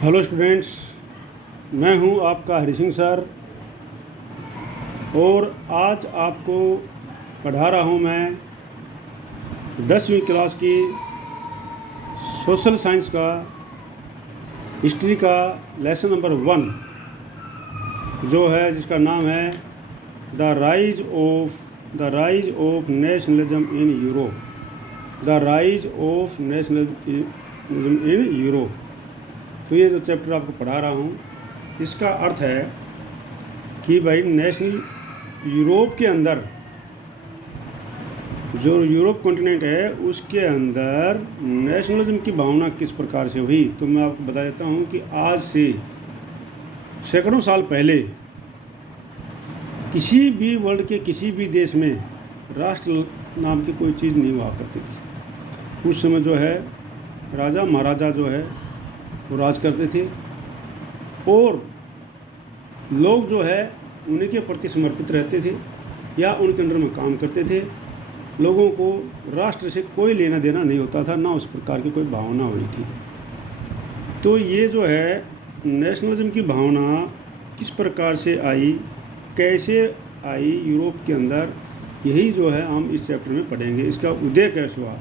Hello students, मैं हूं आपका हरि सिंह सर और आज आपको पढ़ा रहा हूं मैं 10वीं क्लास की सोशल साइंस का हिस्ट्री का लेसन नंबर 1 जो है, जिसका नाम है the rise of nationalism in Europe. The rise of nationalism in Europe. तो ये जो चैप्टर आपको पढ़ा रहा हूँ, इसका अर्थ है कि भाई यूरोप के अंदर, जो यूरोप कॉन्टिनेंट है उसके अंदर नेशनलिज्म की भावना किस प्रकार से हुई। तो मैं आपको बता देता हूँ कि आज से सैकड़ों साल पहले किसी भी वर्ल्ड के किसी भी देश में राष्ट्र नाम की कोई चीज़ नहीं हुआ करती थी। उस समय जो है राजा महाराजा जो है वो राज करते थे और लोग जो है उन्हीं के प्रति समर्पित रहते थे या उनके अंडर में काम करते थे। लोगों को राष्ट्र से कोई लेना देना नहीं होता था, ना उस प्रकार की कोई भावना हुई थी। तो ये जो है नेशनलिज्म की भावना किस प्रकार से आई, कैसे आई यूरोप के अंदर, यही जो है हम इस चैप्टर में पढ़ेंगे। इसका उदय कैसे हुआ,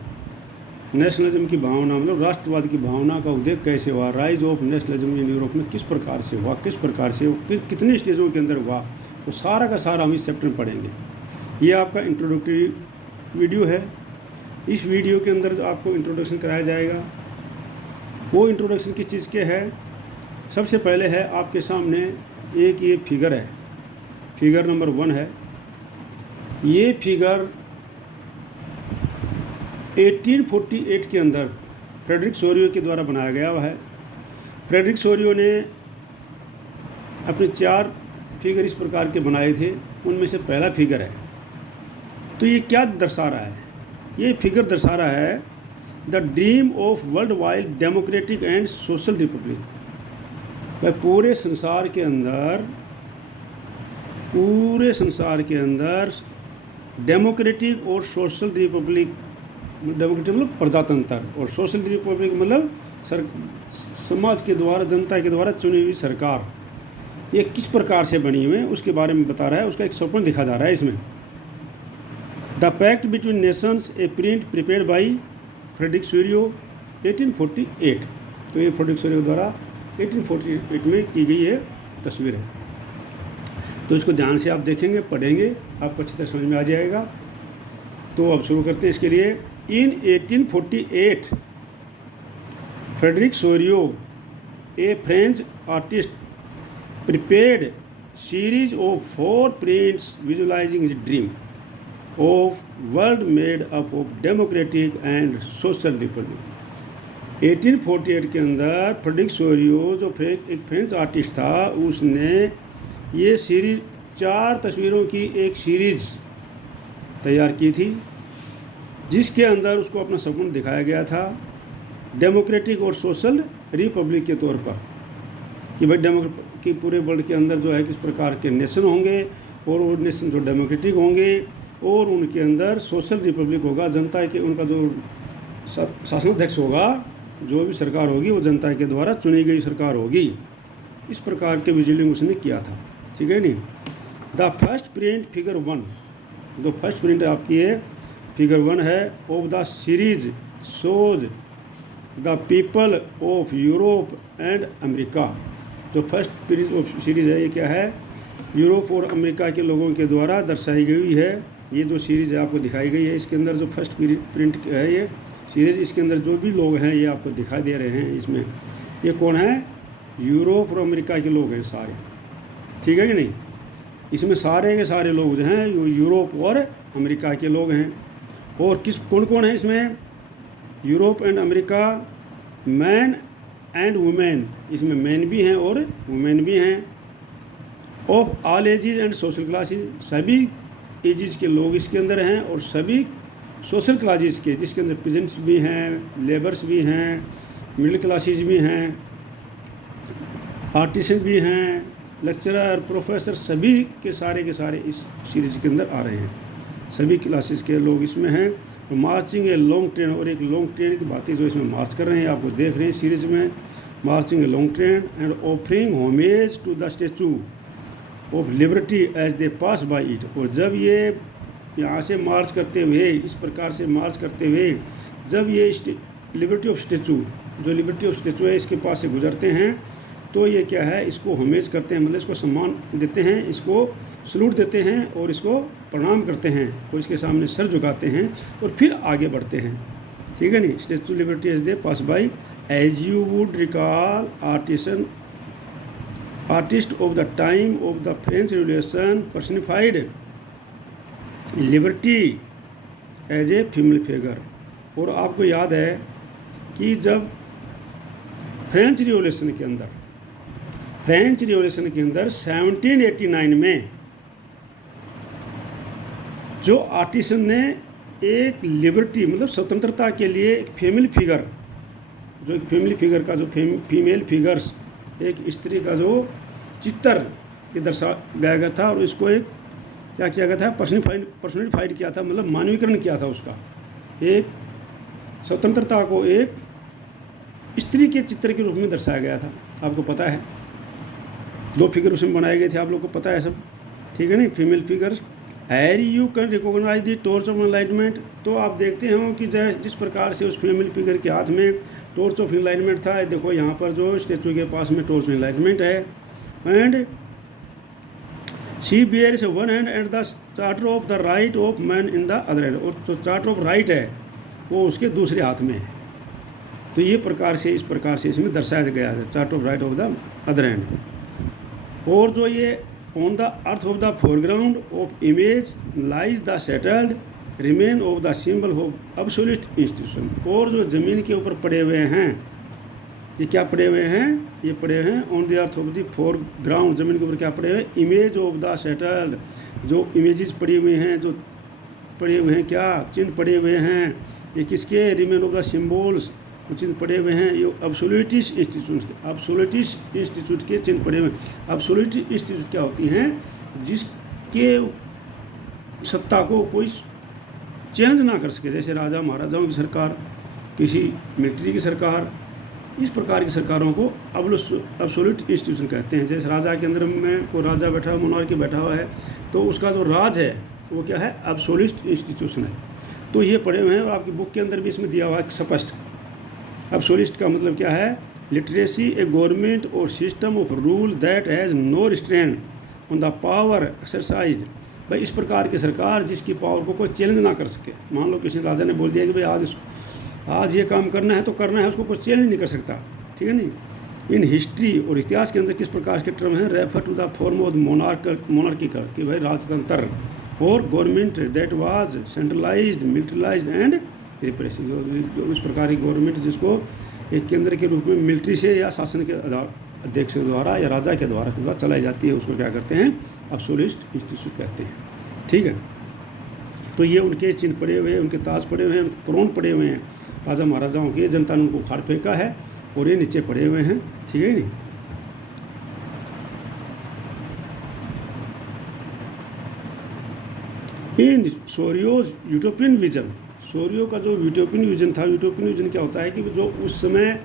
नेशनलिज्म की भावना मतलब राष्ट्रवाद की भावना का उदय कैसे हुआ, rise of nationalism in Europe में किस प्रकार से हुआ, कितने स्टेजों के अंदर हुआ, तो सारा का सारा हम इस चैप्टर में पढ़ेंगे। ये आपका इंट्रोडक्टरी वीडियो है। इस वीडियो के अंदर जो आपको इंट्रोडक्शन कराया जाएगा, वो इंट्रोडक्शन किस चीज़ के है। सबसे पहले है आपके सामने एक ये फिगर है, फिगर नंबर 1 है। ये फिगर 1848 के अंदर फ्रेडरिक सोरियो के द्वारा बनाया गया हुआ है। फ्रेडरिक सोरियो ने अपने 4 फिगर इस प्रकार के बनाए थे, उनमें से पहला फिगर है। तो ये क्या दर्शा रहा है, ये फिगर दर्शा रहा है the dream of world wide democratic and social Republic. वह पूरे संसार के अंदर डेमोक्रेटिक और सोशल रिपब्लिक, डेमोक्रेटिक मतलब प्रजातंत्र और सोशल रिपब्लिक मतलब समाज के द्वारा, जनता के द्वारा चुनी हुई सरकार, ये किस प्रकार से बनी हुई है उसके बारे में बता रहा है। उसका एक स्वप्न दिखा जा रहा है इसमें। The pact between nations, a print prepared by Frederic Sorrieu 1848। तो ये फ्रेडरिक सोरियो द्वारा 1848 में की गई ये तस्वीर है। तो इसको ध्यान से आप देखेंगे, पढ़ेंगे, आपको अच्छी तरह समझ में आ जाएगा। तो अब शुरू करते हैं इसके लिए। इन 1848 Frederick Sorio, A French artist, prepared series of 4 prints visualizing his dream of world made up of democratic and social republic। 1848 के अंदर फ्रेडरिक सोरियो जो एक फ्रेंच आर्टिस्ट था, उसने ये सीरीज 4 तस्वीरों की एक सीरीज तैयार की थी, जिसके अंदर उसको अपना सपना दिखाया गया था डेमोक्रेटिक और सोशल रिपब्लिक के तौर पर, कि भाई कि पूरे वर्ल्ड के अंदर जो है किस प्रकार के नेशन होंगे और वो नेशन जो डेमोक्रेटिक होंगे और उनके अंदर सोशल रिपब्लिक होगा। जनता के, उनका जो शासनाध्यक्ष होगा, जो भी सरकार होगी वो जनता के द्वारा चुनी गई सरकार होगी। इस प्रकार के विजुअलिंग उसने किया था, ठीक है नहीं। द फर्स्ट प्रिंट फिगर 1, जो फर्स्ट प्रिंट आपकी है फिगर 1 है, of the series shows the people of Europe and America. जो फर्स्ट सीरीज़ है, ये क्या है, यूरोप और अमेरिका के लोगों के द्वारा दर्शाई गई है। ये जो सीरीज़ है आपको दिखाई गई है, इसके अंदर जो फर्स्ट प्रिंट है ये सीरीज़, इसके अंदर जो भी लोग हैं ये आपको दिखाई दे रहे हैं। इसमें ये कौन है, यूरोप और अमेरिका के लोग हैं सारे, ठीक है कि नहीं। इसमें सारे के सारे लोग जो हैं यूरोप और अमेरिका के लोग हैं। और कौन कौन है इसमें, Europe and America, man and women, इसमें मैन भी हैं और वुमेन भी हैं। Of all ages and social classes, सभी एजेस के लोग इसके अंदर हैं और सभी सोशल क्लासेस के, जिसके अंदर पीजेंट्स भी हैं, लेबर्स भी हैं, मिडिल क्लासेस भी हैं, आर्टिसन भी हैं, लेक्चरर, प्रोफेसर, सभी के सारे इस सीरीज के अंदर आ रहे हैं। सभी क्लासेस के लोग इसमें हैं। मार्चिंग ए लॉन्ग ट्रेन, और एक लॉन्ग ट्रेन की बातें जो इसमें मार्च कर रहे हैं आपको देख रहे हैं सीरीज़ में। marching along train and offering homage to the statue of liberty as they pass by it। और जब ये यहाँ से मार्च करते हुए, इस प्रकार से मार्च करते हुए, जब ये लिबर्टी ऑफ स्टेचू, जो लिबर्टी ऑफ स्टेचू है, इसके पास से गुजरते हैं, तो ये क्या है, इसको होमेज करते हैं, मतलब इसको सम्मान देते हैं, इसको सलूट देते हैं और इसको प्रणाम करते हैं और इसके सामने सर झुकाते हैं और फिर आगे बढ़ते हैं। ठीक है नहीं, statue liberty as they pass by as you would recall artist of the time of the French revolution personified liberty as a female figure. और आपको याद है कि जब फ्रेंच रिवॉल्यूशन के अंदर 1789 में जो आर्टिसन ने एक लिबर्टी मतलब स्वतंत्रता के लिए एक फीमेल फिगर का जो फीमेल फिगर्स, एक स्त्री का जो चित्र ये दर्शाया गया था और इसको एक क्या किया गया था, पर्सनिफाइड किया था, मतलब मानवीकरण किया था उसका। एक स्वतंत्रता को एक स्त्री के चित्र के रूप में दर्शाया गया था। आपको पता है 2 फिगर उसमें बनाए गए थे, आप लोग को पता है सब। ठीक है नहीं, female figures. Here you can recognise the torch of enlightenment. तो आप देखते हो कि जिस प्रकार से उस फीमेल फिगर के हाथ में टॉर्च ऑफ एनलाइटमेंट था, देखो यहाँ पर जो स्टेचू के पास में टॉर्च ऑफ एनलाइटमेंट है, and she bears one hand and the charter of the right of man in the other hand. और जो चार्टर ऑफ राइट है वो उसके दूसरे हाथ में है। तो ये इस प्रकार से इसमें दर्शाया गया है, charter of right of the other hand. और जो ये on the earth of the foreground of image lies the settled remain of the symbol of absolute institution. और जो ज़मीन के ऊपर पड़े हुए हैं, ये क्या पड़े हुए हैं, ये पड़े हैं on the earth of the foreground, ज़मीन के ऊपर क्या पड़े हुए, इमेज ऑफ द सेटल्ड, जो इमेजेस पड़ी हुई हैं, जो पड़े हुए हैं, क्या चिन्ह पड़े हुए हैं, ये किसके, रिमेन ऑफ द सिम्बल्स, चिन्ह पड़े हुए हैं, ये एब्सोल्यूटिस्ट इंस्टीट्यूट के चिन्ह पड़े हुए हैं। एब्सोल्यूटिस्ट इंस्टीट्यूट क्या होती हैं, जिसके सत्ता को कोई चैलेंज ना कर सके, जैसे राजा महाराजाओं की सरकार, किसी मिलिट्री की सरकार, इस प्रकार की सरकारों को एब्सोल्यूट इंस्टीट्यूशन कहते हैं। जैसे राजा के अंदर में कोई राजा बैठा हुआ, मोनार्की बैठा हुआ है, तो उसका जो राज है वो क्या है, एब्सोल्यूट इंस्टीट्यूशन है। तो ये पढ़े हुए हैं और आपकी बुक के अंदर भी इसमें दिया हुआ है स्पष्ट। एब्सोल्यूट का मतलब क्या है, लिटरेसी ए गवर्नमेंट और system of rule that has no restrain on the power exercise. भाई इस प्रकार की सरकार जिसकी पावर को कोई चैलेंज ना कर सके। मान लो किसी राजा ने बोल दिया कि भाई आज ये काम करना है तो करना है, उसको कोई चैलेंज नहीं कर सकता। ठीक है नहीं। इन हिस्ट्री और इतिहास के अंदर किस प्रकार के टर्म हैं, refer to the form of monarchy का, कि भाई राजतंत्र, और government that was centralised, militarised and repressive. जो इस प्रकार की गवर्नमेंट जिसको एक केंद्र के रूप में मिलिट्री से या शासन के अध्यक्ष के द्वारा या राजा के द्वारा चलाई जाती है, उसको क्या करते हैं, एब्सोल्यूट इंस्टीट्यूट कहते हैं। ठीक है। तो ये उनके चिन्ह पड़े हुए हैं, उनके ताज पड़े हुए हैं, क्रोन पड़े हुए हैं राजा महाराजाओं के, जनता ने उनको उखाड़ फेंका है और ये नीचे पड़े हुए हैं। ठीक है नहीं। इन सोरियोज यूटोपियन विजन, सोरियो का जो यूटोपियन विजन था, यूटोपियन विजन क्या होता है कि जो उस समय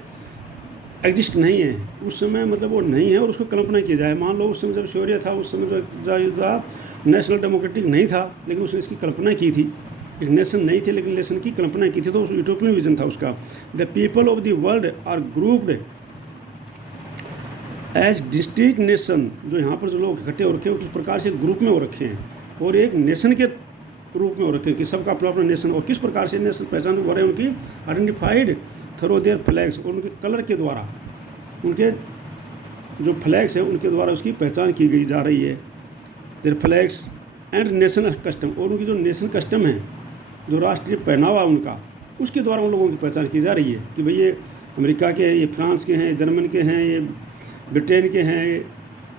एग्जिस्ट नहीं है, उस समय मतलब वो नहीं है और उसको कल्पना की जाए। मान लो उस समय जब सोरिया था, उस समय जो नेशनल डेमोक्रेटिक नहीं था, लेकिन उसने इसकी कल्पना की थी। एक नेशन नहीं थे लेकिन नेशन की कल्पना की थी, तो उस यूटोपियन विजन था उसका। The people of the world are grouped as district nation. जो यहाँ पर जो लोग इकट्ठे हो रखे हैं, किस प्रकार से ग्रुप में हो रखे हैं और एक नेशन के रूप में हो रखे हैं कि सबका अपना अपना नेशन। और किस प्रकार से नेशन पहचान हो रहे हैं, उनकी आइडेंटिफाइड थ्रू देयर फ्लैग्स, और उनके कलर के द्वारा, उनके जो फ्लैग्स हैं उनके द्वारा उसकी पहचान की गई जा रही है। Their flags and national custom, और उनकी जो नेशनल कस्टम है, जो राष्ट्रीय पहनावा उनका, उसके द्वारा उन लोगों की पहचान की जा रही है कि भाई ये अमेरिका के हैं, ये फ्रांस के हैं, जर्मन के हैं, ये ब्रिटेन के हैं,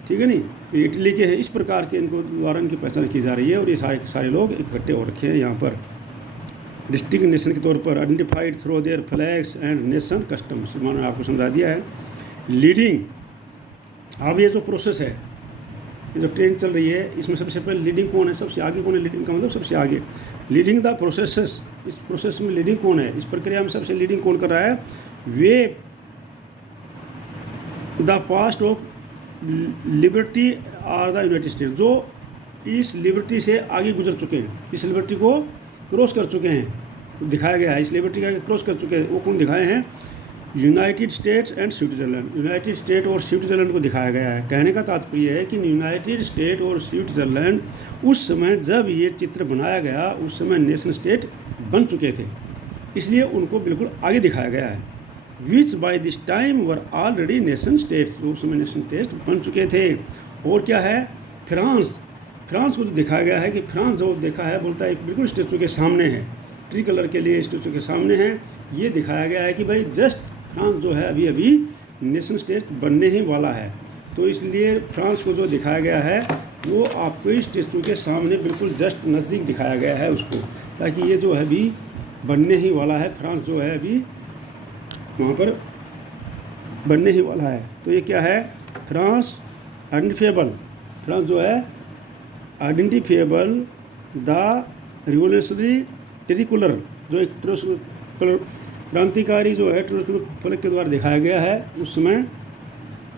ठीक है नहीं, ये इटली के हैं। इस प्रकार के इनको द्वारा इनकी पहचान की जा रही है और ये सारे लोग इकट्ठे हो रखे हैं यहाँ पर डिस्ट्रिक्ट नेशन के तौर पर, identified through their flags and nation customs. मैंने आपको समझा दिया है। लीडिंग, अब ये जो प्रोसेस है, ये जो ट्रेन चल रही है, इसमें सबसे पहले लीडिंग कौन है, सबसे आगे कौन है, लीडिंग का मतलब सबसे आगे। लीडिंग द प्रोसेसेस, इस प्रोसेस में लीडिंग कौन है, इस प्रक्रिया में सबसे लीडिंग कौन कर रहा है, वे the past of liberty are the United States, जो इस लिबर्टी से आगे गुजर चुके हैं, इस लिबर्टी को क्रॉस कर चुके हैं, दिखाया गया है इस लिबर्टी का क्रॉस कर चुके हैं, वो कौन दिखाए हैं? United states and Switzerland, United state और स्विट्ज़रलैंड को दिखाया गया है। कहने का तात्पर्य है कि यूनाइटेड स्टेट और स्विट्ज़रलैंड उस समय जब ये चित्र बनाया गया उस समय नेशन स्टेट बन चुके थे, इसलिए उनको बिल्कुल आगे दिखाया गया है। विच by this time were already nation states, उस समय नेशन स्टेट बन चुके थे। और क्या है? फ्रांस, फ्रांस को दिखाया गया है कि फ्रांस जो देखा है बोलता है बिल्कुल स्टेचू के सामने है, ट्री कलर के लिए स्टेचू के सामने है। ये दिखाया गया है कि भाई जस्ट फ्रांस जो है अभी अभी नेशन स्टेट बनने ही वाला है, तो इसलिए फ्रांस को जो दिखाया गया है वो आपको इस स्टेचू के सामने बिल्कुल जस्ट नज़दीक दिखाया गया है उसको, ताकि ये जो है अभी बनने ही वाला है, फ्रांस जो है अभी वहाँ पर बनने ही वाला है। तो ये क्या है? फ्रांस आइडेंटिफिएबल, फ्रांस जो है आइडेंटिफिएबल द रिवोल्यूशनरी ट्रिकुलर, जो एक कलर क्रांतिकारी जो है ट्रिकुलर फलक के द्वारा दिखाया गया है, उस समय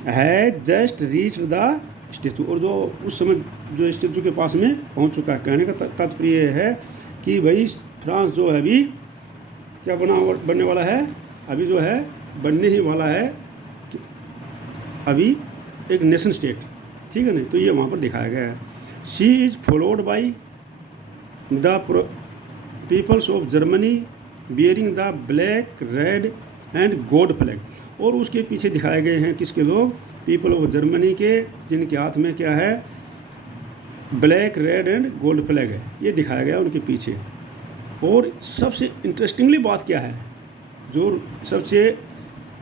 है जस्ट रीच द स्टेचू, और जो उस समय जो स्टेचू के पास में पहुंच चुका है। कहने का तात्पर्य है कि भाई फ्रांस जो है अभी क्या बनने वाला है, अभी जो है बनने ही वाला है अभी एक नेशन स्टेट, ठीक है ना। तो ये वहाँ पर दिखाया गया है। She is followed by the peoples of Germany bearing the black red and gold flag, और उसके पीछे दिखाए गए हैं किसके लोग? पीपल ऑफ जर्मनी के, जिनके हाथ में क्या है? Black red and gold flag है, ये दिखाया गया उनके पीछे। और सबसे इंटरेस्टिंगली बात क्या है, जो सबसे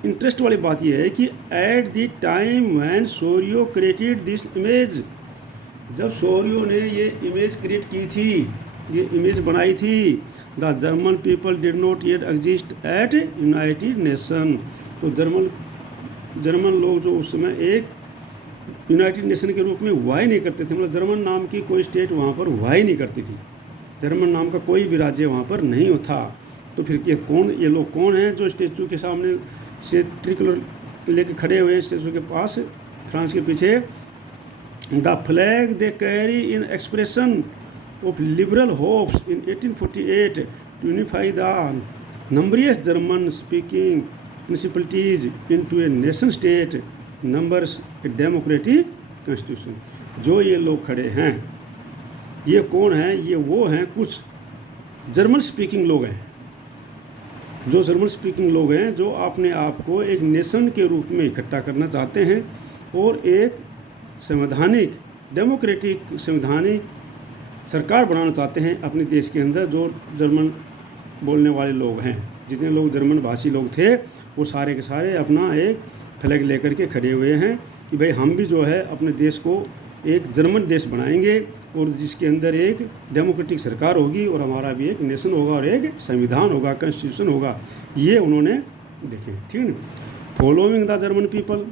इंटरेस्ट वाली बात यह है कि at the time when Sorio created this image, जब सोरियो ने ये इमेज क्रिएट की थी, ये इमेज बनाई थी, the German people did not yet exist at United nation, तो जर्मन लोग जो उस समय एक यूनाइटेड नेशन के रूप में हुआ ही नहीं करते थे, मतलब जर्मन नाम की कोई स्टेट वहाँ पर हुआ ही नहीं करती थी, जर्मन नाम का कोई भी राज्य वहाँ पर नहीं था। तो फिर ये लोग कौन हैं जो स्टेचू के सामने से ट्रिकलर लेके खड़े हुए स्टेचू के पास फ्रांस के पीछे? The flag they carry in expression of liberal hopes in 1848 to unify the numerous German speaking principalities into a nation state numbers a democratic constitution. जो ये लोग खड़े हैं ये कौन हैं? ये वो हैं कुछ जर्मन स्पीकिंग लोग हैं, जो जर्मन स्पीकिंग लोग हैं जो अपने आप को एक नेशन के रूप में इकट्ठा करना चाहते हैं और एक संवैधानिक डेमोक्रेटिक संवैधानिक सरकार बनाना चाहते हैं अपने देश के अंदर। जो जर्मन बोलने वाले लोग हैं, जितने लोग जर्मन भाषी लोग थे, वो सारे के सारे अपना एक फ्लैग लेकर के खड़े हुए हैं कि भाई हम भी जो है अपने देश को एक जर्मन देश बनाएंगे और जिसके अंदर एक डेमोक्रेटिक सरकार होगी और हमारा भी एक नेशन होगा और एक संविधान होगा, कॉन्स्टिट्यूशन होगा। ये उन्होंने देखे, ठीक है ना। फॉलोइंग द जर्मन पीपल,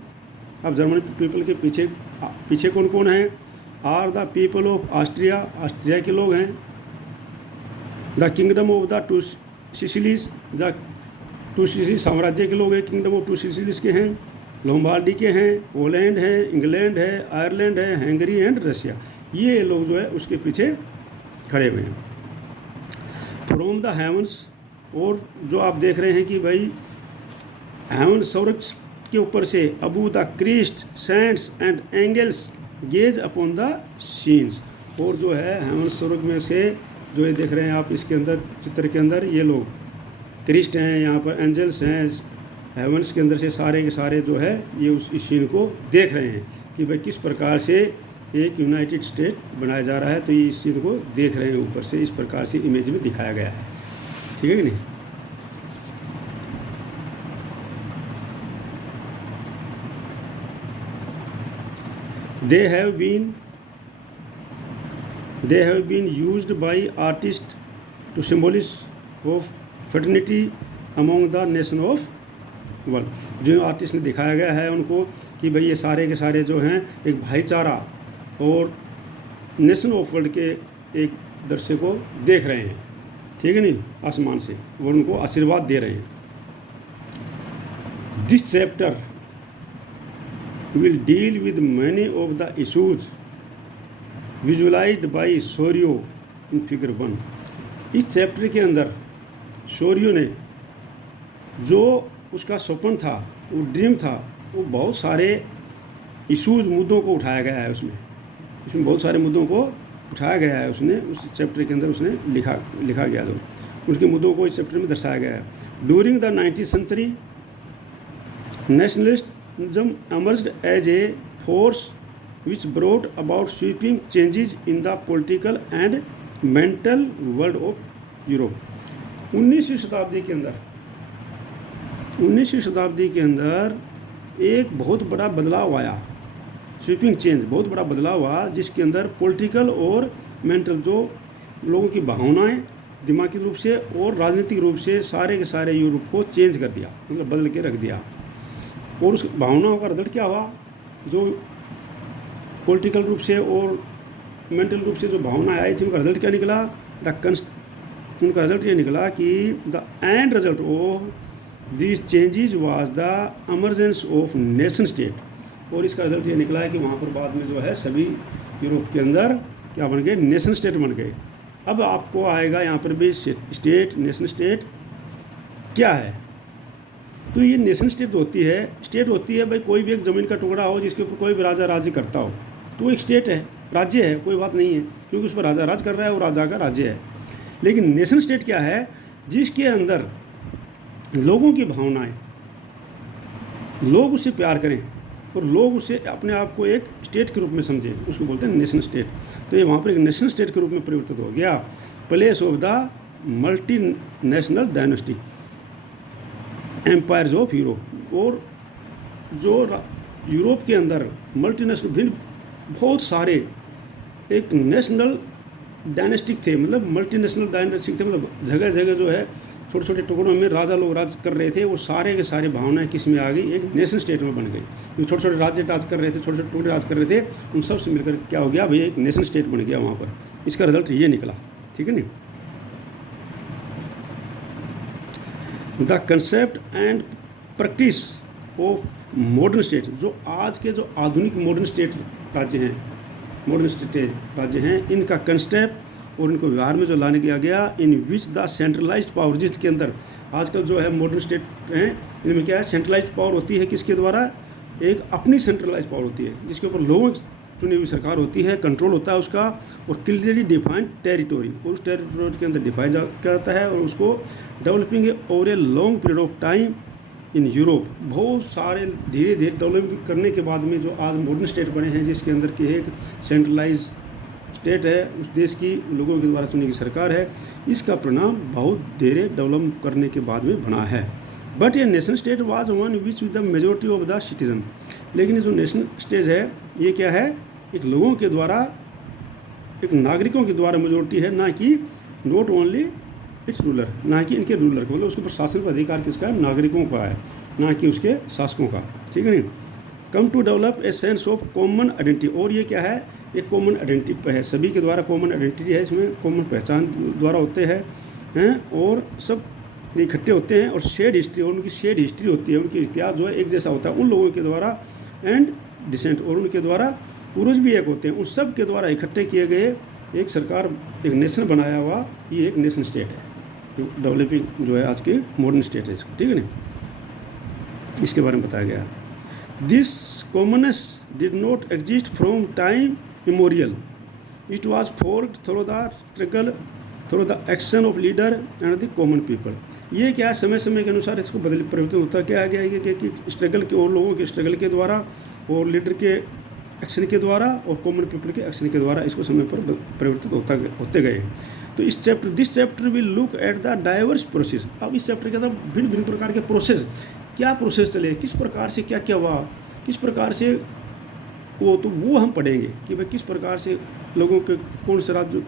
अब जर्मन पीपल के पीछे कौन कौन है? Are the people of Austria, Austria के लोग हैं। The kingdom of the two Sicilies, the two Sicily साम्राज्य के लोग हैं, किंगडम ऑफ टू सिसिलीज के हैं। लोम्बार्डी के हैं, पोलैंड है, इंग्लैंड है, आयरलैंड है, हंगरी एंड रशिया, ये लोग जो है उसके पीछे खड़े हुए हैं। फ्रॉम द हेवंस, और जो आप देख रहे हैं कि भाई हेवन स्वर्ग के ऊपर से, above the Christ saints and angels gaze upon the scenes, और जो है हेवन स्वर्ग में से जो ये देख रहे हैं आप इसके अंदर चित्र के अंदर, ये लोग क्रिस्ट हैं, यहाँ पर एंजल्स हैं, हेवंस के अंदर से सारे के सारे जो है ये इस सीन को देख रहे हैं कि भाई किस प्रकार से एक यूनाइटेड स्टेट बनाया जा रहा है। तो ये इस सीन को देख रहे हैं ऊपर से, इस प्रकार से इमेज में दिखाया गया है, ठीक है कि नहीं। They have been used by artists to symbolize of fraternity among the nation of world. जो आर्टिस्ट ने दिखाया गया है उनको कि भाई ये सारे के सारे जो हैं एक भाईचारा और नेशन ऑफ वर्ल्ड के एक दृश्य को देख रहे हैं, ठीक है नहीं, आसमान से, और उनको आशीर्वाद दे रहे हैं। This chapter will deal with many of the issues visualized by शोरियो in figure 1। इस चैप्टर के अंदर शोरियो ने जो उसका स्वप्न था, वो ड्रीम था, वो बहुत सारे इश्यूज, मुद्दों को उठाया गया है उसमें बहुत सारे मुद्दों को उठाया गया है उसने उस चैप्टर के अंदर उसने लिखा गया, जो उनके मुद्दों को इस चैप्टर में दर्शाया गया है। During the 19th century nationalism emerged as a force which brought about sweeping changes in the political and mental world of Europe। 19वीं शताब्दी के अंदर एक बहुत बड़ा बदलाव आया, स्वीपिंग चेंज, बहुत बड़ा बदलाव हुआ, जिसके अंदर पॉलिटिकल और मेंटल, जो लोगों की भावनाएं दिमागी रूप से और राजनीतिक रूप से सारे के सारे यूरोप को चेंज कर दिया, मतलब बदल के रख दिया। और उस भावनाओं का रिजल्ट क्या हुआ, जो पॉलिटिकल रूप से और मेंटल रूप से जो भावनाएं आई थी, उनका रिजल्ट क्या निकला, उनका रिजल्ट ये निकला कि the end result of this changes was the emergence of nation state. और इसका रिजल्ट ये निकला है कि वहाँ पर बाद में जो है सभी यूरोप के अंदर क्या बन गए, नेशन स्टेट बन गए। अब आपको आएगा यहाँ पर भी स्टेट, नेशन स्टेट क्या है। तो ये नेशन स्टेट होती है भाई, कोई भी एक ज़मीन का टुकड़ा हो जिसके ऊपर कोई भी राजा राज्य करता हो, तो एक स्टेट है, राज्य है, कोई बात नहीं है, क्योंकि उस पर राजा राज कर रहा है, वो राजा का राज्य है। लेकिन नेशन स्टेट क्या है, जिसके अंदर लोगों की भावनाएं, लोग उससे प्यार करें और लोग उसे अपने आप को एक स्टेट के रूप में समझें, उसको बोलते हैं नेशन स्टेट। तो ये वहाँ पर एक नेशन स्टेट के रूप में परिवर्तित हो गया, place of the multi national dynastic empires of Europe. और जो यूरोप के अंदर मल्टीनेशनल भिन्न बहुत सारे एक नेशनल डायनेस्टिक थे, मतलब मल्टीनेशनल डायनेस्टिक थे, मतलब जगह जगह जो है छोटे छोटे टुकड़ों में राजा लोग राज कर रहे थे, वो सारे के सारे भावनाएं किस में आ गई, एक नेशन स्टेट में बन गई। छोटे छोटे राज्य राज कर रहे थे, छोटे छोटे टुकड़े राज कर रहे थे, उन सब से मिलकर क्या हो गया भाई, एक नेशन स्टेट बन गया वहाँ पर। इसका रिजल्ट ये निकला, ठीक है नहीं। The concept and practice of modern state, जो आज के जो आधुनिक मॉडर्न स्टेट राज्य हैं, इनका कंसेप्ट और इनको व्यवहार में जो लाने गया इन विच द सेंट्रलाइज्ड पावर, जिसके अंदर आजकल जो है मॉडर्न स्टेट हैं, इनमें क्या है, सेंट्रलाइज्ड पावर होती है, किसके द्वारा, एक अपनी सेंट्रलाइज्ड पावर होती है, जिसके ऊपर लोगों की चुनी हुई सरकार होती है, कंट्रोल होता है उसका, और क्लियरली डिफाइंड टेरिटोरी, और उस टेरिटोरी के अंदर डिफाइन करता है, और उसको developing over a long period of time in Europe. बहुत सारे धीरे धीरे डेवलप करने के बाद में जो आज मॉडर्न स्टेट बने हैं, जिसके अंदर की एक सेंट्रलाइज स्टेट है, उस देश की लोगों के द्वारा चुनी गई सरकार है, इसका परिणाम बहुत धीरे डेवलप करने के बाद में बना है। बट ये nation state was one which with the majority of the citizen. लेकिन ये जो नेशन स्टेट है, ये क्या है, एक लोगों के द्वारा, एक नागरिकों के द्वारा मेजोरिटी है, ना कि नॉट ओनली इट्स रूलर, ना कि इनके रूलर का, मतलब उसके ऊपर शासन का अधिकार किसका है, नागरिकों का है, ना कि उसके शासकों का, ठीक है नहीं। Come to develop a sense of common identity, और ये क्या है, एक कॉमन आइडेंटिटी है, सभी के द्वारा कॉमन आइडेंटिटी है, इसमें कॉमन पहचान द्वारा होते हैं और सब इकट्ठे होते हैं, और शेड हिस्ट्री, और उनकी शेड हिस्ट्री होती है, उनकी इतिहास जो है एक जैसा होता है उन लोगों के द्वारा, एंड डिसेंट, और उनके द्वारा पूर्वज भी एक होते हैं, उन सब के द्वारा इकट्ठे किए गए एक सरकार, एक नेशन बनाया हुआ, ये एक नेशन स्टेट है, जो डेवलपिंग जो है आज की मॉडर्न स्टेट है इसको, ठीक है नहीं। इसके बारे में बताया गया, this commonness did not exist from time immemorial, it was forged through the struggle, through the action of leader and the common people. ये क्या है, समय समय के अनुसार इसको परिवर्तन होता क्या गया है कि स्ट्रगल के, और लोगों के स्ट्रगल के द्वारा, और लीडर के एक्शन के द्वारा, और कॉमन पीपल के एक्शन के द्वारा इसको समय पर परिवर्तित होते गए। तो this chapter will look at the diverse process. अब इस चैप्टर के अंदर भिन्न भिन्न प्रकार के प्रोसेस, क्या प्रोसेस चले, किस प्रकार से क्या क्या हुआ, किस प्रकार से वो हम पढ़ेंगे कि भाई किस प्रकार से लोगों के, कौन से राज्य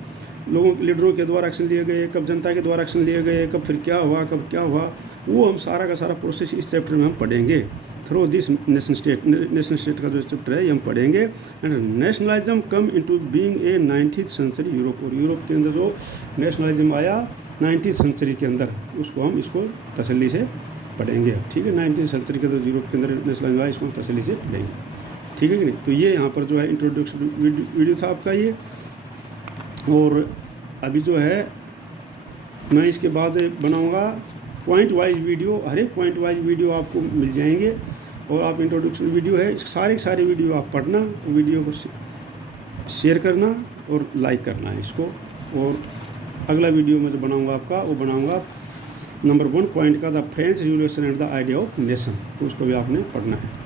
लोगों के लीडरों के द्वारा एक्शन लिए गए, कब जनता के द्वारा एक्शन लिए गए, कब फिर क्या हुआ, कब क्या हुआ, वो हम सारा का सारा प्रोसेस इस चैप्टर में हम पढ़ेंगे। थ्रू दिस नेशन स्टेट का जो चैप्टर है ये हम पढ़ेंगे। And nationalism come into being a 19th century Europe, और यूरोप के अंदर जो नेशनलिज्म आया 19th सेंचुरी के अंदर, उसको हम इसको तसल्ली से पढ़ेंगे, ठीक है। 19th सेंचुरी के अंदर यूरोप के अंदर नेशनलिज्म आया, इसको हम तसल्ली से पढ़ेंगे। ठीक है कि नहीं। तो ये यहाँ पर जो है इंट्रोडक्शन वीडियो था आपका ये। और अभी जो है मैं इसके बाद बनाऊंगा पॉइंट वाइज वीडियो, हर एक पॉइंट वाइज वीडियो आपको मिल जाएंगे। और आप इंट्रोडक्शन वीडियो है, सारे वीडियो आप पढ़ना, वीडियो को शेयर करना और लाइक करना है इसको। और अगला वीडियो मैं जो बनाऊंगा आपका, वो बनाऊंगा नंबर 1 पॉइंट का, the French revolution and the idea of nation, तो उसको भी आपने पढ़ना है।